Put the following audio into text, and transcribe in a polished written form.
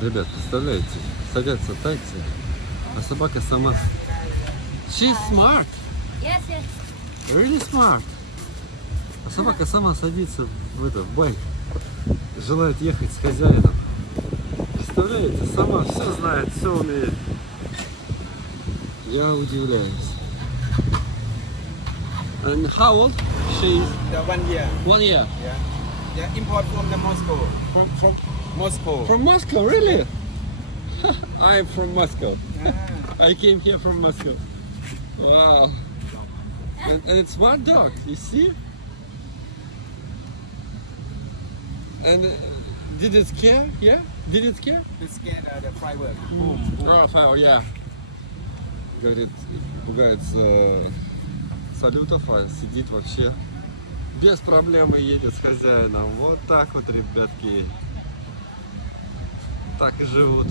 Ребят, представляете, садятся тайцы, а собака сама. She's smart, Yes, yes. really smart. А собака сама садится в байк, желает ехать с хозяином. Представляете, сама все знает, все умеет. Я удивляюсь. And how old she is? The 1 year. 1 year. Yeah. Yeah. Import from the Moscow. From Moscow. From Moscow, really? I'm from Moscow. Ah. I came here from Moscow. Wow. And it's one dog, you see? And did it scare? Yeah? Did it scare? It's scared the firework. Boom. Boom. Oh, fire, yeah. Говорит, пугается салютов, а сидит вообще без проблем и едет с хозяином. Вот так вот, ребятки. Так и живут.